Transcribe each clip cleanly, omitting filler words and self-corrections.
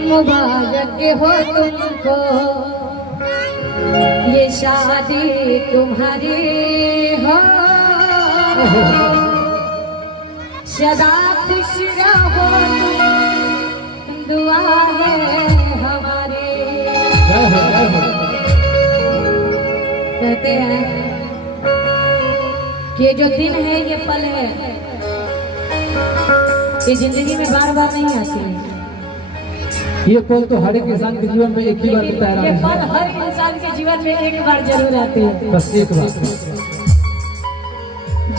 मुबारक हो तुमको ये शादी तुम्हारी हो, सदा खुश रहो दुआ है हमारी। कहते हैं कि ये जो दिन है ये पल है, ये जिंदगी में बार बार नहीं आती। ये पल तो हर एक इंसान के जीवन में एक ही बार मिलता है। ये पल हर इंसान के जीवन में एक बार जरूर आते हैं, बस एक बार।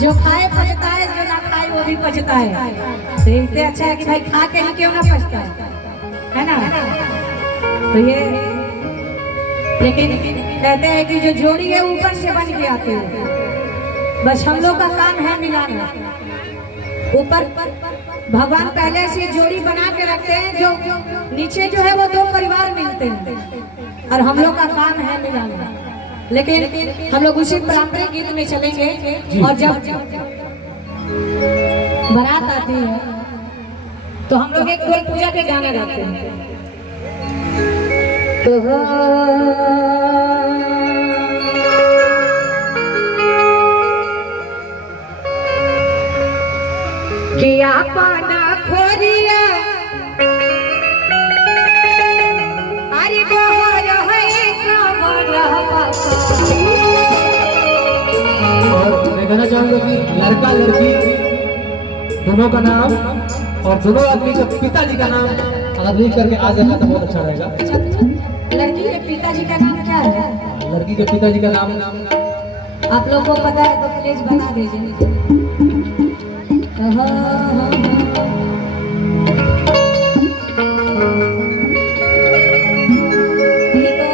जो खाए पछता है, जो ना खाए वो भी पछता है। तो इससे अच्छा है कि भाई खा के ही क्यों ना पछता है ना। तो ये लेकिन कहते हैं कि जो जोड़ी है ऊपर से बन के आती है, बस हम लोग का काम है मिलाना। ऊपर भगवान पहले से जोड़ी बना के रखते हैं, जो नीचे जो है वो दो परिवार मिलते हैं और हम लोग का काम है मिलाना। लेकिन हम लोग उसी पारंपरिक गीत में चलेंगे और जब बारात आती है तो हम लोग एक कोई पूजा के गाना गाते हैं। तो किया पाना खोरिया अरे बोहर है और मैं कहना चाहूंगा कि लड़का लड़की दोनों का नाम और दोनों आदमी का पिताजी का नाम अगर लिख करके आ जाएगा तो बहुत अच्छा रहेगा। लड़की के पिताजी का नाम क्या है? लड़की के पिताजी का नाम आप लोग को पता है तो प्लीज बता दीजिए। ये तो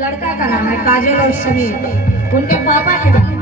लड़का का नाम है काजल और समीर, उनके पापा के नाम